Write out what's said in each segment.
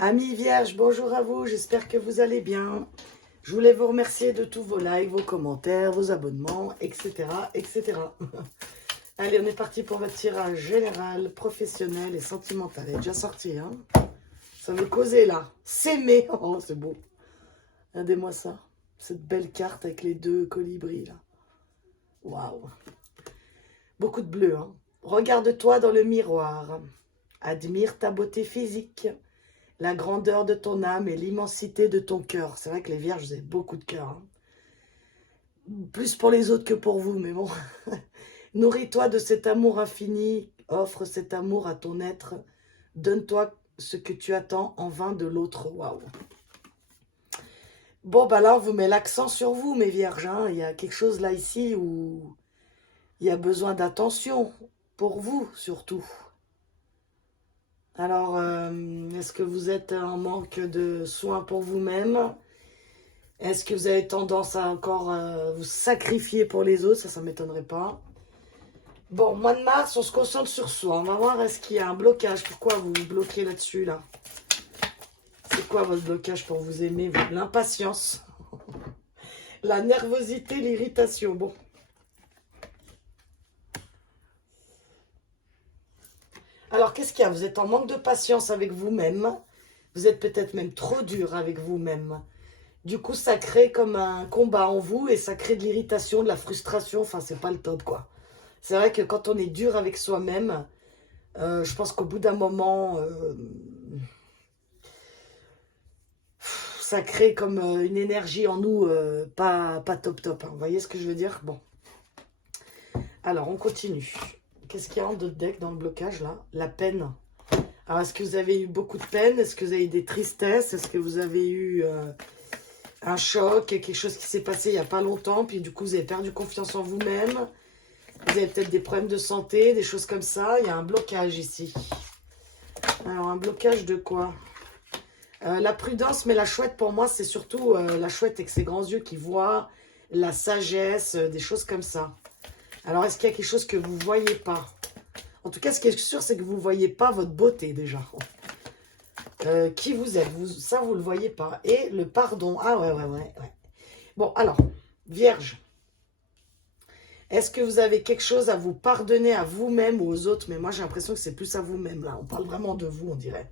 Amis vierges, bonjour à vous, j'espère que vous allez bien. Je voulais vous remercier de tous vos likes, vos commentaires, vos abonnements, etc. etc. Allez, on est parti pour votre tirage général, professionnel et sentimental. Elle est déjà sorti, hein? Ça veut causer là. S'aimer, oh c'est beau. Regardez-moi ça, cette belle carte avec les deux colibris là. Waouh. Beaucoup de bleu, hein? Regarde-toi dans le miroir. Admire ta beauté physique, la grandeur de ton âme et l'immensité de ton cœur. C'est vrai que les vierges, vous avez beaucoup de cœur, hein. Plus pour les autres que pour vous, mais bon. Nourris-toi de cet amour infini. Offre cet amour à ton être. Donne-toi ce que tu attends en vain de l'autre. Waouh. Bon, bah là, on vous met l'accent sur vous, mes vierges, hein. Il y a quelque chose là, ici, où il y a besoin d'attention. Pour vous, surtout. Alors, est-ce que vous êtes en manque de soins pour vous-même? Est-ce que vous avez tendance à encore vous sacrifier pour les autres? Ça ne m'étonnerait pas. Bon, mois de mars, on se concentre sur soi. On va voir, est-ce qu'il y a un blocage? Pourquoi vous vous bloquez là-dessus, là? C'est quoi votre blocage pour vous aimer? L'impatience, la nervosité, l'irritation. Bon. Alors, qu'est-ce qu'il y a? Vous êtes en manque de patience avec vous-même. Vous êtes peut-être même trop dur avec vous-même. Du coup, ça crée comme un combat en vous et ça crée de l'irritation, de la frustration. Enfin, c'est pas le top, quoi. C'est vrai que quand on est dur avec soi-même, je pense qu'au bout d'un moment, ça crée comme une énergie en nous pas top top, hein. Vous voyez ce que je veux dire? Bon. Alors, on continue. Qu'est-ce qu'il y a en d'autres deck dans le blocage, là? La peine. Alors, est-ce que vous avez eu beaucoup de peine? Est-ce que vous avez eu des tristesses? Est-ce que vous avez eu un choc, quelque chose qui s'est passé il n'y a pas longtemps, puis du coup, vous avez perdu confiance en vous-même? Vous avez peut-être des problèmes de santé, des choses comme ça. Il y a un blocage ici. Alors, un blocage de quoi? La prudence, mais la chouette, pour moi, c'est surtout la chouette avec ses grands yeux qui voit la sagesse, des choses comme ça. Alors, est-ce qu'il y a quelque chose que vous ne voyez pas? En tout cas, ce qui est sûr, c'est que vous ne voyez pas votre beauté, déjà. Qui vous êtes, ça, vous ne le voyez pas. Et le pardon. Ah, ouais. Bon, alors, Vierge. Est-ce que vous avez quelque chose à vous pardonner à vous-même ou aux autres? Mais moi, j'ai l'impression que c'est plus à vous-même, là. On parle vraiment de vous, on dirait.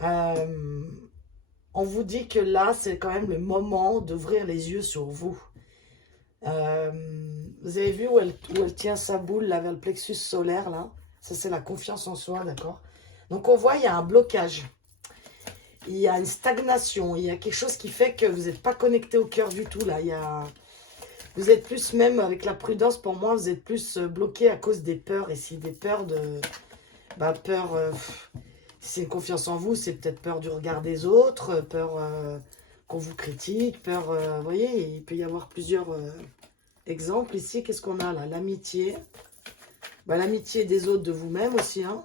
On vous dit que là, c'est quand même le moment d'ouvrir les yeux sur vous. Vous avez vu où elle tient sa boule, là, vers le plexus solaire, là? Ça, c'est la confiance en soi, d'accord? Donc, on voit, il y a un blocage. Il y a une stagnation. Il y a quelque chose qui fait que vous n'êtes pas connecté au cœur du tout, là. Il y a... Vous êtes plus, même avec la prudence, pour moi, vous êtes plus bloqué à cause des peurs. Ici, des peurs de... Bah, peur... si c'est une confiance en vous, c'est peut-être peur du regard des autres, peur qu'on vous critique, peur... vous voyez, il peut y avoir plusieurs exemples ici. Qu'est-ce qu'on a là? L'amitié. Bah, l'amitié des autres, de vous-même aussi, hein.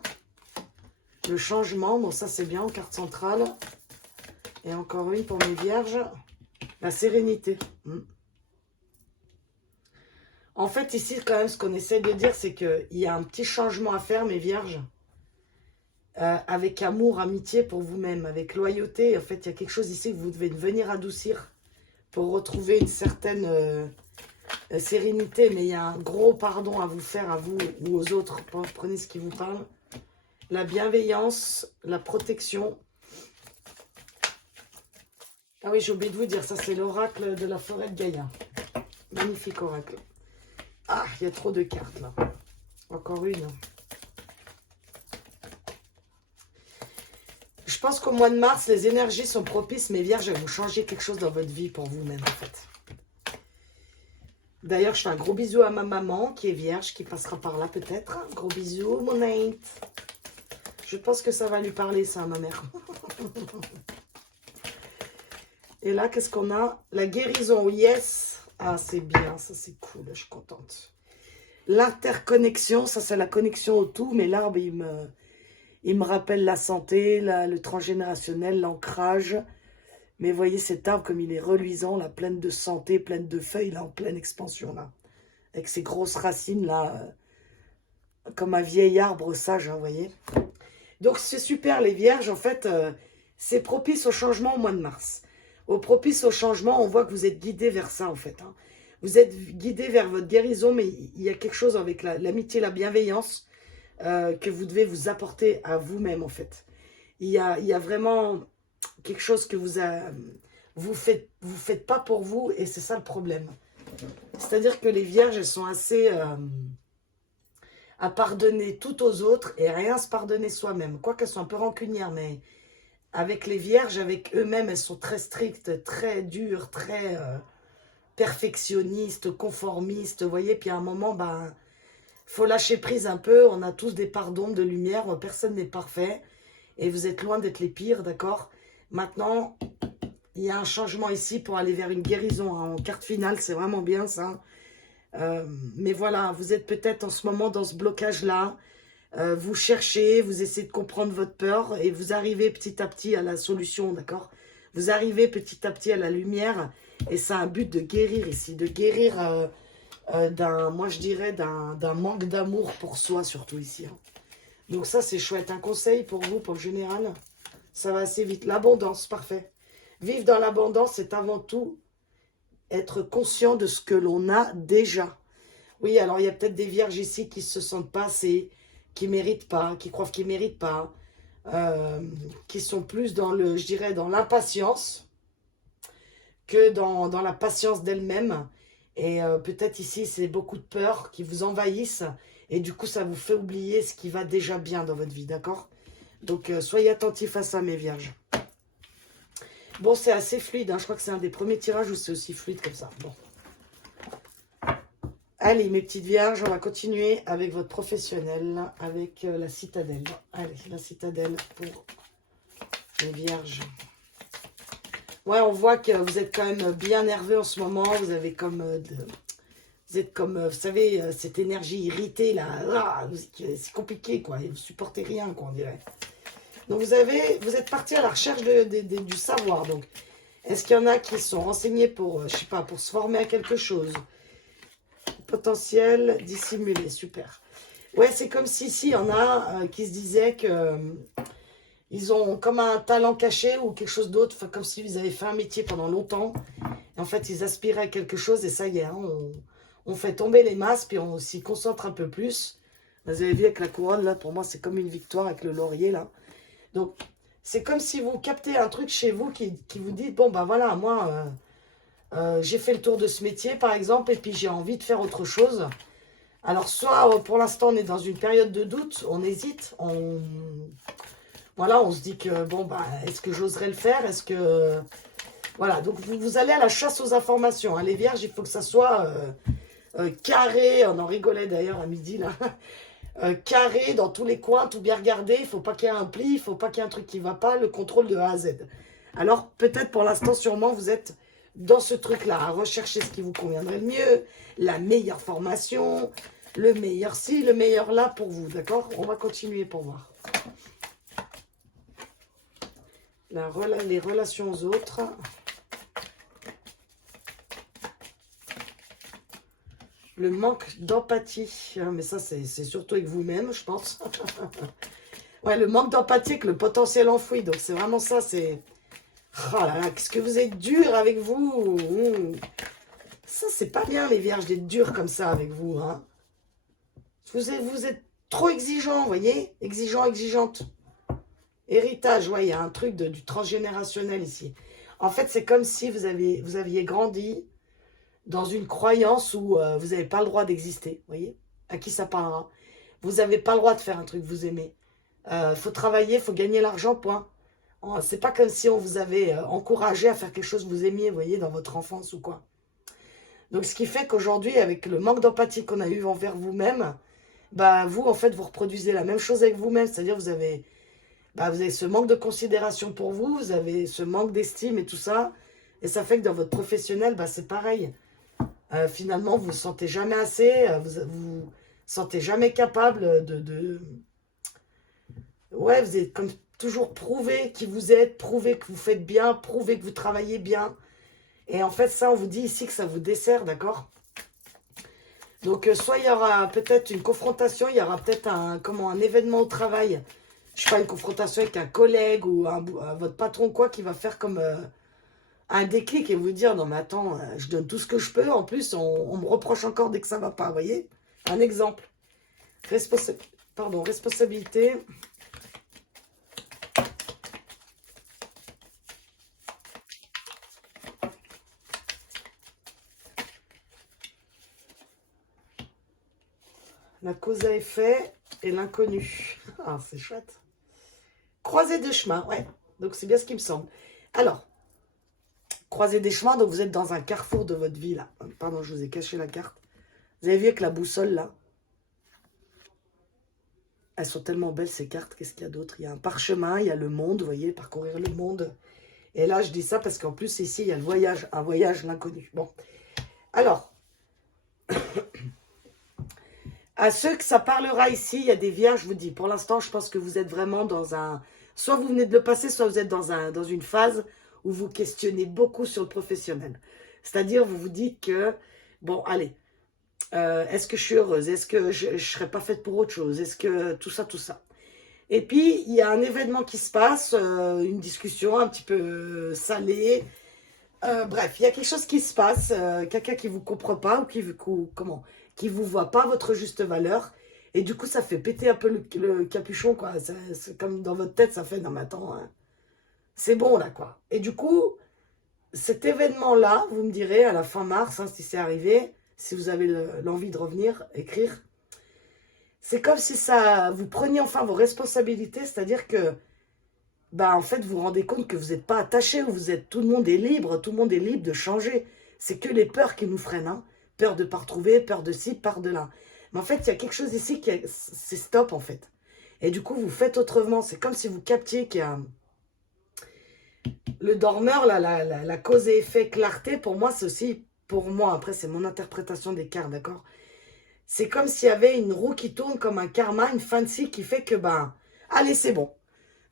Le changement, bon, ça c'est bien en carte centrale. Et encore une pour mes vierges. La sérénité. En fait, ici, quand même, ce qu'on essaie de dire, c'est qu'il y a un petit changement à faire, mes vierges. Avec amour, amitié pour vous-même, avec loyauté. En fait, il y a quelque chose ici que vous devez venir adoucir pour retrouver une certaine sérénité. Mais il y a un gros pardon à vous faire, à vous ou aux autres. Prenez ce qui vous parle. La bienveillance, la protection. Ah oui, j'ai oublié de vous dire, ça c'est l'oracle de la forêt de Gaïa. Magnifique oracle. Ah, il y a trop de cartes là. Encore une. Je pense qu'au mois de mars, les énergies sont propices, mes vierges, à vous changer quelque chose dans votre vie pour vous-même, en fait. D'ailleurs, je fais un gros bisou à ma maman, qui est vierge, qui passera par là peut-être. Gros bisou, mon Nate. Je pense que ça va lui parler, ça, à ma mère. Et là, qu'est-ce qu'on a? La guérison, yes. Ah, c'est bien, ça c'est cool, je suis contente. L'interconnexion, ça c'est la connexion au tout, mais l'arbre, il me rappelle la santé, le transgénérationnel, l'ancrage. Mais voyez cet arbre comme il est reluisant, là, plein de santé, plein de feuilles, là, en pleine expansion, là. Avec ses grosses racines, là, comme un vieil arbre sage, hein, vous voyez. Donc, c'est super, les vierges, en fait, c'est propice au changement au mois de mars. Au propice au changement, on voit que vous êtes guidé vers ça, en fait. Hein. Vous êtes guidé vers votre guérison, mais il y a quelque chose avec l'amitié, la bienveillance que vous devez vous apporter à vous-même, en fait. Il y a vraiment quelque chose que vous faites pas pour vous, et c'est ça le problème. C'est-à-dire que les vierges, elles sont assez à pardonner tout aux autres et rien se pardonner soi-même. Quoiqu'elles sont un peu rancunières, mais avec les vierges, avec eux-mêmes, elles sont très strictes, très dures, très perfectionnistes, conformistes, vous voyez. Puis à un moment, ben, faut lâcher prise un peu. On a tous des parts d'ombre, de lumière. Personne n'est parfait. Et vous êtes loin d'être les pires, d'accord? Maintenant, il y a un changement ici pour aller vers une guérison. Hein. En carte finale, c'est vraiment bien ça. Mais voilà, vous êtes peut-être en ce moment dans ce blocage-là. Vous cherchez, vous essayez de comprendre votre peur et vous arrivez petit à petit à la solution, d'accord? Vous arrivez petit à petit à la lumière et ça a un but de guérir ici, de guérir moi je dirais, d'un manque d'amour pour soi surtout ici. Hein. Donc ça c'est chouette. Un conseil pour vous, pour le général, ça va assez vite. L'abondance, parfait. Vivre dans l'abondance, c'est avant tout être conscient de ce que l'on a déjà. Oui, alors il y a peut-être des vierges ici qui ne se sentent pas assez, qui ne méritent pas, qui croient qu'ils ne méritent pas, qui sont plus dans le, je dirais, dans l'impatience que dans la patience d'elles-mêmes. Et peut-être ici, c'est beaucoup de peur qui vous envahissent et du coup, ça vous fait oublier ce qui va déjà bien dans votre vie, d'accord? Donc, soyez attentifs à ça, mes vierges. Bon, c'est assez fluide, hein. Je crois que c'est un des premiers tirages où c'est aussi fluide comme ça. Bon. Allez, mes petites vierges, on va continuer avec votre professionnel, avec la citadelle. Allez, la citadelle pour les vierges. Ouais, on voit que vous êtes quand même bien nerveux en ce moment. Vous avez comme... vous êtes comme, vous savez, cette énergie irritée, là. Ah, c'est compliqué, quoi. Et vous supportez rien, quoi, on dirait. Donc, vous êtes parti à la recherche du savoir. Donc, est-ce qu'il y en a qui sont renseignés pour, je sais pas, pour se former à quelque chose? Potentiel dissimulé, super. Ouais, c'est comme si il y en a qui se disaient que ils ont comme un talent caché ou quelque chose d'autre, comme s'ils avaient fait un métier pendant longtemps. Et en fait, ils aspiraient à quelque chose et ça y est, hein, on fait tomber les masques puis on s'y concentre un peu plus. Vous avez vu avec la couronne, là, pour moi, c'est comme une victoire avec le laurier, là. Donc, c'est comme si vous captez un truc chez vous qui vous dit, bon, ben voilà, moi... j'ai fait le tour de ce métier, par exemple, et puis j'ai envie de faire autre chose. Alors, soit pour l'instant, on est dans une période de doute, on hésite, voilà, on se dit que, bon, bah, est-ce que j'oserais le faire? Est-ce que... Voilà, donc vous allez à la chasse aux informations. Hein. Les vierges, il faut que ça soit carré, on en rigolait d'ailleurs à midi, là. Carré dans tous les coins, tout bien regardé, il ne faut pas qu'il y ait un pli, il ne faut pas qu'il y ait un truc qui ne va pas, le contrôle de A à Z. Alors, peut-être pour l'instant, sûrement, vous êtes... dans ce truc-là, à rechercher ce qui vous conviendrait le mieux, la meilleure formation, le meilleur ci, le meilleur là pour vous, d'accord? On va continuer pour voir. Les relations aux autres. Le manque d'empathie. Mais ça, c'est surtout avec vous-même, je pense. Ouais, le manque d'empathie avec le potentiel enfoui. Donc, c'est vraiment ça, c'est... Oh là là, qu'est-ce que vous êtes dur avec vous. Ça, c'est pas bien, les vierges, d'être durs comme ça avec vous. Hein. Vous êtes trop exigeant, vous voyez? Exigeant, exigeante. Héritage, ouais, il y a un truc du transgénérationnel ici. En fait, c'est comme si vous aviez grandi dans une croyance où vous n'avez pas le droit d'exister, vous voyez? À qui ça parlera? Vous n'avez pas le droit de faire un truc que vous aimez. Faut travailler, faut gagner l'argent, point. C'est pas comme si on vous avait encouragé à faire quelque chose que vous aimiez, vous voyez, dans votre enfance ou quoi. Donc, ce qui fait qu'aujourd'hui, avec le manque d'empathie qu'on a eu envers vous-même, bah, vous, en fait, vous reproduisez la même chose avec vous-même. C'est-à-dire, vous avez ce manque de considération pour vous, vous avez ce manque d'estime et tout ça. Et ça fait que dans votre professionnel, bah, c'est pareil. Finalement, vous ne vous sentez jamais assez, vous ne sentez jamais capable Ouais, vous êtes comme toujours prouver qui vous êtes, prouver que vous faites bien, prouver que vous travaillez bien. Et en fait, ça, on vous dit ici que ça vous dessert, d'accord? Donc, soit il y aura peut-être une confrontation, il y aura peut-être un événement au travail je sais pas, une confrontation avec un collègue ou votre patron, quoi, qui va faire comme un déclic et vous dire, non mais attends, je donne tout ce que je peux, en plus, on me reproche encore dès que ça va pas, vous voyez? Un exemple. Responsabilité. La cause à effet et l'inconnu. Ah, c'est chouette. Croisée de chemin, ouais. Donc, c'est bien ce qui me semble. Alors, croisée des chemins, donc vous êtes dans un carrefour de votre vie, là. Pardon, je vous ai caché la carte. Vous avez vu avec la boussole, là? Elles sont tellement belles, ces cartes. Qu'est-ce qu'il y a d'autre? Il y a un parchemin, il y a le monde, vous voyez, parcourir le monde. Et là, je dis ça parce qu'en plus, ici, il y a le voyage, un voyage, l'inconnu. Bon. Alors, à ceux que ça parlera ici, il y a des vierges, je vous dis, pour l'instant, je pense que vous êtes vraiment dans un... Soit vous venez de le passer, soit vous êtes dans une phase où vous questionnez beaucoup sur le professionnel. C'est-à-dire, vous vous dites que, bon, allez, est-ce que je suis heureuse? Est-ce que je ne serais pas faite pour autre chose? Est-ce que tout ça, tout ça? Et puis, il y a un événement qui se passe, une discussion un petit peu salée. Bref, il y a quelque chose qui se passe, quelqu'un qui ne vous comprend pas ou qui vous voit pas votre juste valeur. Et du coup, ça fait péter un peu le capuchon, quoi. C'est comme dans votre tête, ça fait, non mais attends, hein, c'est bon là, quoi. Et du coup, cet événement-là, vous me direz, à la fin mars, hein, si c'est arrivé, si vous avez l'envie de revenir, écrire, c'est comme si ça, vous preniez enfin vos responsabilités, c'est-à-dire que, bah, en fait, vous vous rendez compte que vous n'êtes pas attaché, tout le monde est libre, tout le monde est libre de changer. C'est que les peurs qui nous freinent, hein. Peur de ne pas retrouver, peur de ci, peur de là. Mais en fait, il y a quelque chose ici c'est stop, en fait. Et du coup, vous faites autrement. C'est comme si vous captiez qu'il y a le dormeur, là, la cause et effet clarté. Pour moi, c'est aussi, pour moi, après, c'est mon interprétation des cartes, d'accord? C'est comme s'il y avait une roue qui tourne comme un karma, une fin de cycle qui fait que, ben, allez, c'est bon.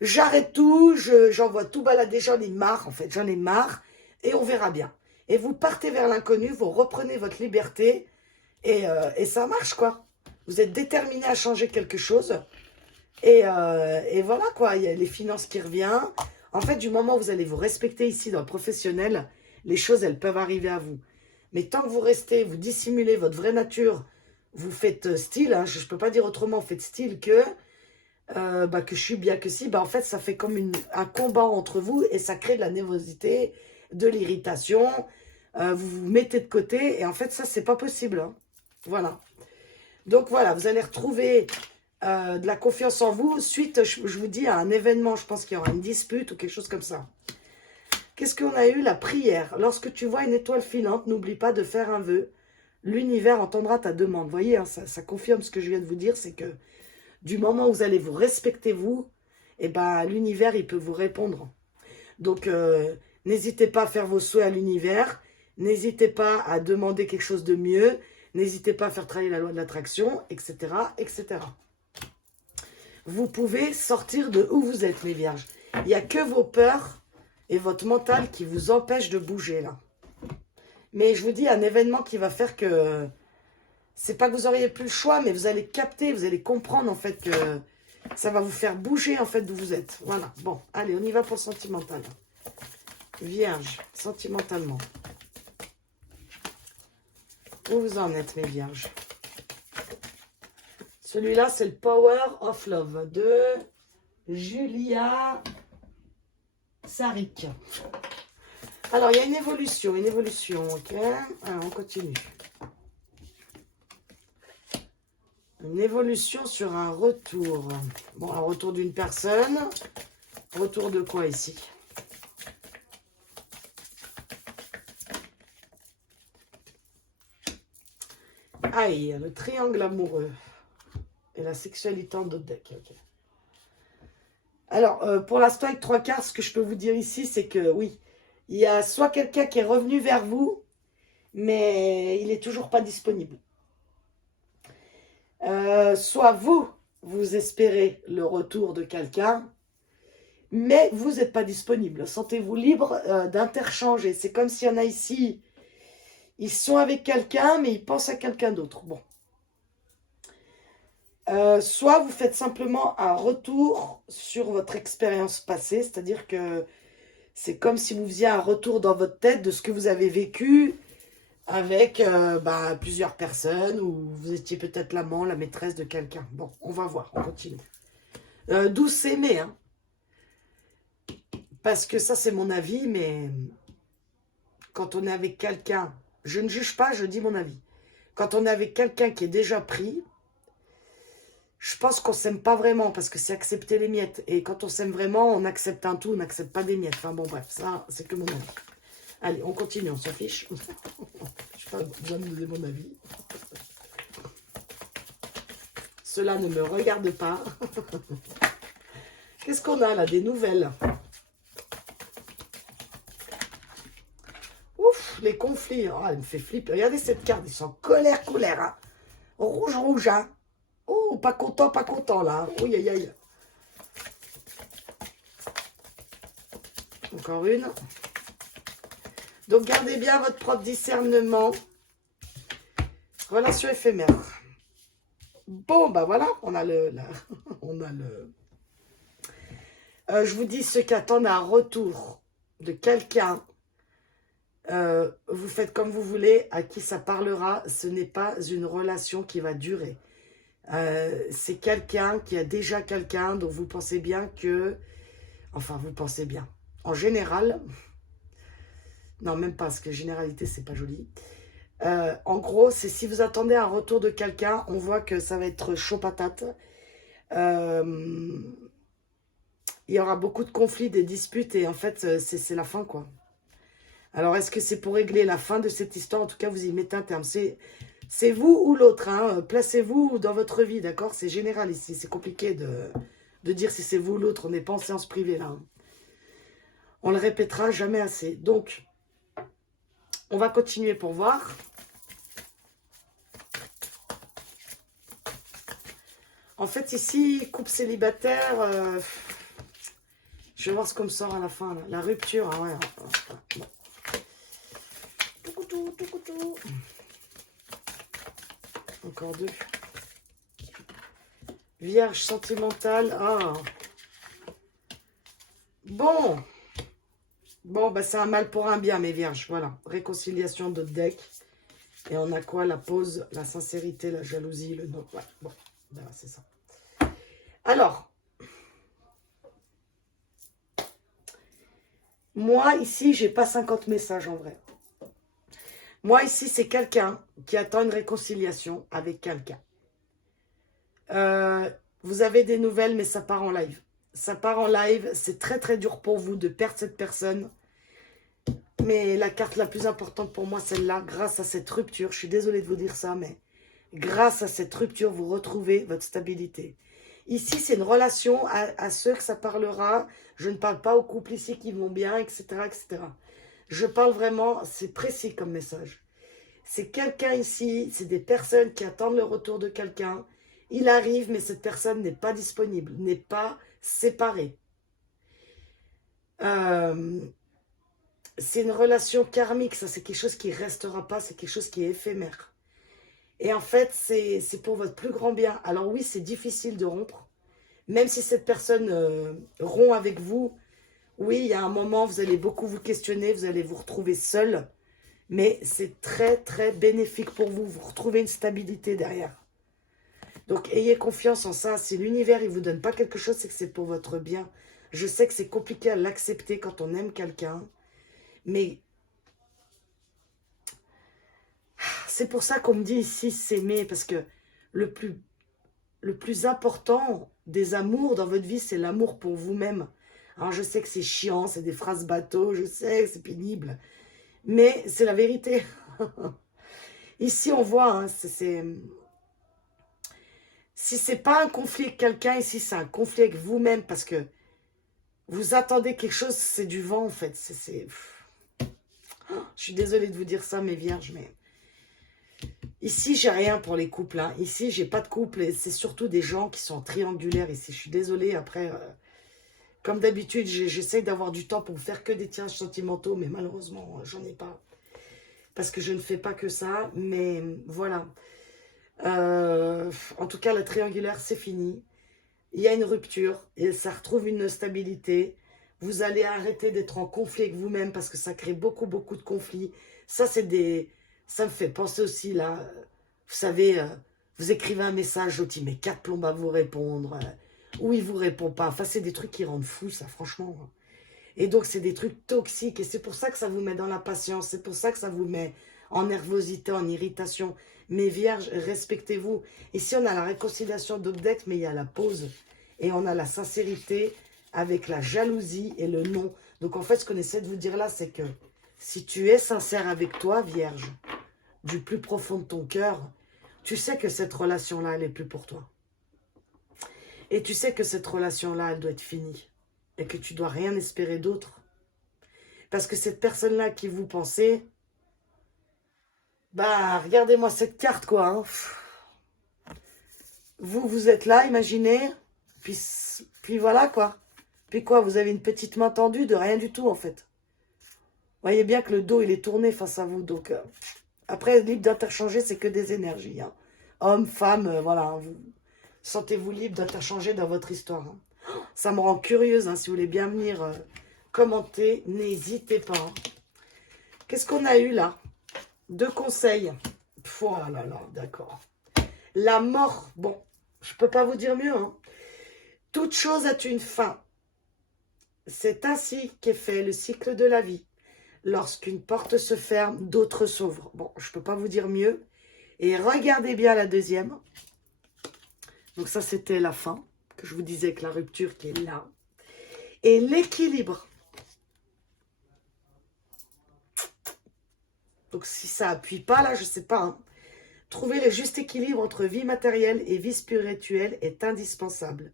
J'arrête tout, j'envoie tout balader, j'en ai marre, en fait, j'en ai marre, et on verra bien. Et vous partez vers l'inconnu, vous reprenez votre liberté, et ça marche, quoi. Vous êtes déterminé à changer quelque chose, et voilà, quoi, il y a les finances qui reviennent. En fait, du moment où vous allez vous respecter ici dans le professionnel, les choses, elles peuvent arriver à vous. Mais tant que vous restez, vous dissimulez votre vraie nature, vous faites style, hein, je ne peux pas dire autrement, vous faites style que je suis bien que si, bah en fait, ça fait comme un combat entre vous et ça crée de la nervosité, de l'irritation. Vous vous mettez de côté et en fait, ça, c'est pas possible, hein. Voilà. Donc voilà, vous allez retrouver de la confiance en vous suite, je vous dis, à un événement. Je pense qu'il y aura une dispute ou quelque chose comme ça. Qu'est-ce qu'on a eu? La prière. Lorsque tu vois une étoile filante, n'oublie pas de faire un vœu. L'univers entendra ta demande. Vous voyez, hein, ça confirme ce que je viens de vous dire, c'est que du moment où vous allez vous respecter vous, et ben l'univers, il peut vous répondre. Donc, n'hésitez pas à faire vos souhaits à l'univers. N'hésitez pas à demander quelque chose de mieux. N'hésitez pas à faire travailler la loi de l'attraction, etc., etc. Vous pouvez sortir de où vous êtes, les vierges. Il n'y a que vos peurs et votre mental qui vous empêchent de bouger, là. Mais je vous dis, un événement qui va faire que... C'est pas que vous auriez plus le choix, mais vous allez capter, vous allez comprendre, en fait, que ça va vous faire bouger, en fait, d'où vous êtes. Voilà. Bon, allez, on y va pour le sentimental. Vierge, sentimentalement. Où vous en êtes, mes vierges? Celui-là, c'est le Power of Love de Julia Sarik. Alors, il y a une évolution, ok? Alors, on continue. Une évolution sur un retour. Bon, un retour d'une personne. Retour de quoi ici? Aïe, le triangle amoureux. Et la sexualité en d'autres decks. Okay. Alors, pour l'instant, avec 3 cartes, ce que je peux vous dire ici, c'est que oui, il y a soit quelqu'un qui est revenu vers vous, mais il n'est toujours pas disponible. Soit vous espérez le retour de quelqu'un, mais vous n'êtes pas disponible. Sentez-vous libre d'interchanger. C'est comme s'il y en a ici, ils sont avec quelqu'un, mais ils pensent à quelqu'un d'autre. Bon. Soit vous faites simplement un retour sur votre expérience passée, c'est-à-dire que c'est comme si vous faisiez un retour dans votre tête de ce que vous avez vécu avec plusieurs personnes, ou vous étiez peut-être l'amant, la maîtresse de quelqu'un. Bon, on va voir, on continue. D'où s'aimer, hein. Parce que ça, c'est mon avis, mais quand on est avec quelqu'un, je ne juge pas, je dis mon avis. Quand on est avec quelqu'un qui est déjà pris, je pense qu'on s'aime pas vraiment, parce que c'est accepter les miettes. Et quand on s'aime vraiment, on accepte un tout, on n'accepte pas des miettes. Enfin bon, bref, ça, c'est que mon avis. Allez, on continue, on s'en fiche. Je n'ai pas besoin de vous donner mon avis. Cela ne me regarde pas. Qu'est-ce qu'on a là? Des nouvelles. Ouf, les conflits. Oh, elle me fait flipper. Regardez cette carte, ils sont colère, hein. Rouge, hein. Oh, pas content là. Oui, aïe, aïe. Encore une. Donc, gardez bien votre propre discernement. Relation éphémère. Bon, bah voilà, on a le... je vous dis, ceux qui attendent un retour de quelqu'un, vous faites comme vous voulez, à qui ça parlera, ce n'est pas une relation qui va durer. C'est quelqu'un qui a déjà quelqu'un dont vous pensez bien que... Enfin, vous pensez bien. En général... Non, même pas, parce que généralité, c'est pas joli. En gros, c'est si vous attendez un retour de quelqu'un, on voit que ça va être chaud patate. Il y aura beaucoup de conflits, des disputes, et en fait, c'est la fin, quoi. Alors, est-ce que c'est pour régler la fin de cette histoire? En tout cas, vous y mettez un terme. C'est vous ou l'autre, hein. Placez-vous dans votre vie, d'accord? C'est général ici, c'est compliqué de dire si c'est vous ou l'autre. On n'est pas en séance privée, là, hein. On le répétera jamais assez. Donc, on va continuer pour voir. En fait, ici, couple célibataire, je vais voir ce qu'on me sort à la fin. Là. La rupture, hein, ouais. Bon. Tout. Encore deux. Vierge sentimentale. Ah. Bon. Bon, bah, c'est un mal pour un bien, mes vierges. Voilà. Réconciliation de deck. Et on a quoi? La pause, la sincérité, la jalousie, le non. Ouais, bon. Voilà, c'est ça. Alors. Moi, ici, j'ai pas 50 messages en vrai. Moi, ici, c'est quelqu'un qui attend une réconciliation avec quelqu'un. Vous avez des nouvelles, mais ça part en live. Ça part en live. C'est très, très dur pour vous de perdre cette personne. Mais la carte la plus importante pour moi, celle-là, grâce à cette rupture, je suis désolée de vous dire ça, mais grâce à cette rupture, vous retrouvez votre stabilité. Ici, c'est une relation à ceux que ça parlera. Je ne parle pas aux couples ici qui vont bien, etc., etc. Je parle vraiment, c'est précis comme message. C'est quelqu'un ici, c'est des personnes qui attendent le retour de quelqu'un. Il arrive, mais cette personne n'est pas disponible, n'est pas séparée. C'est une relation karmique, ça c'est quelque chose qui ne restera pas, c'est quelque chose qui est éphémère. Et en fait, c'est pour votre plus grand bien. Alors oui, c'est difficile de rompre, même si cette personne rompt avec vous. Oui, il y a un moment, vous allez beaucoup vous questionner, vous allez vous retrouver seul, mais c'est très, très bénéfique pour vous. Vous retrouvez une stabilité derrière. Donc, ayez confiance en ça. Si l'univers, il ne vous donne pas quelque chose, c'est que c'est pour votre bien. Je sais que c'est compliqué à l'accepter quand on aime quelqu'un, mais c'est pour ça qu'on me dit ici s'aimer, parce que le plus important des amours dans votre vie, c'est l'amour pour vous-même. Alors, je sais que c'est chiant, c'est des phrases bateau, je sais que c'est pénible, mais c'est la vérité. Ici, on voit, hein, si c'est pas un conflit avec quelqu'un, ici, c'est un conflit avec vous-même, parce que vous attendez quelque chose, c'est du vent, en fait. Je suis désolée de vous dire ça, mes vierges, mais... Ici, j'ai rien pour les couples. Hein. Ici, j'ai pas de couple. Et c'est surtout des gens qui sont triangulaires ici. Je suis désolée. Après, comme d'habitude, j'essaie d'avoir du temps pour faire que des tirages sentimentaux. Mais malheureusement, j'en ai pas. Parce que je ne fais pas que ça. Mais voilà. En tout cas, la triangulaire, c'est fini. Il y a une rupture et ça retrouve une stabilité. Vous allez arrêter d'être en conflit avec vous-même parce que ça crée beaucoup, beaucoup de conflits. Ça, c'est des... Ça me fait penser aussi, là, vous savez, vous écrivez un message, l'autre, il met 4 plombes à vous répondre, ou il vous répond pas. Enfin, c'est des trucs qui rendent fou, ça, franchement. Et donc, c'est des trucs toxiques. Et c'est pour ça que ça vous met dans l'impatience. C'est pour ça que ça vous met en nervosité, en irritation. Mais vierges, respectez-vous. Ici, on a la réconciliation d'Obdec, mais il y a la pause. Et on a la sincérité avec la jalousie et le non. Donc, en fait, ce qu'on essaie de vous dire là, c'est que si tu es sincère avec toi, vierge, du plus profond de ton cœur, tu sais que cette relation-là, elle n'est plus pour toi. Et tu sais que cette relation-là, elle doit être finie. Et que tu dois rien espérer d'autre. Parce que cette personne-là qui vous pensez, bah, regardez-moi cette carte, quoi. Hein. Vous êtes là, imaginez, puis voilà, quoi. Puis quoi, vous avez une petite main tendue de rien du tout, en fait. Vous voyez bien que le dos, il est tourné face à vous. Donc, après, libre d'interchanger, c'est que des énergies. Hein. Homme, femme, voilà. Hein, vous sentez-vous libre d'interchanger dans votre histoire. Hein. Ça me rend curieuse, hein, si vous voulez bien venir commenter, n'hésitez pas. Hein. Qu'est-ce qu'on a eu là? 2 conseils. Oh là là, d'accord. La mort, bon, je peux pas vous dire mieux. Hein. Toute chose a une fin. C'est ainsi qu'est fait le cycle de la vie. Lorsqu'une porte se ferme, d'autres s'ouvrent. Bon, je peux pas vous dire mieux. Et regardez bien la deuxième. Donc ça, c'était la fin, que je vous disais que la rupture qui est là. Et l'équilibre. Donc si ça appuie pas, là, je sais pas. Hein. Trouver le juste équilibre entre vie matérielle et vie spirituelle est indispensable.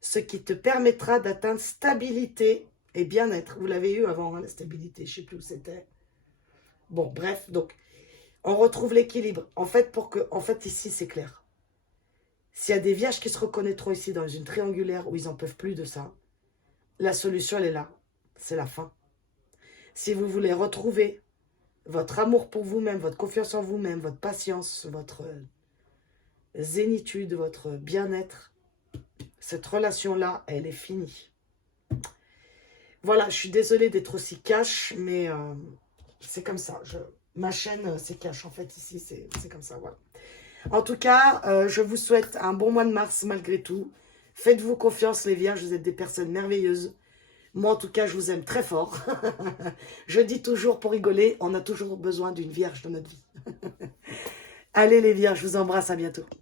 Ce qui te permettra d'atteindre stabilité et bien-être. Vous l'avez eu avant, hein, la stabilité, je ne sais plus où c'était. Bon, bref, donc, on retrouve l'équilibre. En fait, ici, c'est clair. S'il y a des vierges qui se reconnaîtront ici dans une triangulaire où ils n'en peuvent plus de ça, la solution, elle est là. C'est la fin. Si vous voulez retrouver votre amour pour vous-même, votre confiance en vous-même, votre patience, votre zénitude, votre bien-être, cette relation-là, elle est finie. Voilà, je suis désolée d'être aussi cash, mais c'est comme ça. Ma chaîne, c'est cash, en fait, ici, c'est comme ça, voilà. En tout cas, je vous souhaite un bon mois de mars, malgré tout. Faites-vous confiance, les vierges, vous êtes des personnes merveilleuses. Moi, en tout cas, je vous aime très fort. Je dis toujours, pour rigoler, on a toujours besoin d'une vierge dans notre vie. Allez, les vierges, je vous embrasse, à bientôt.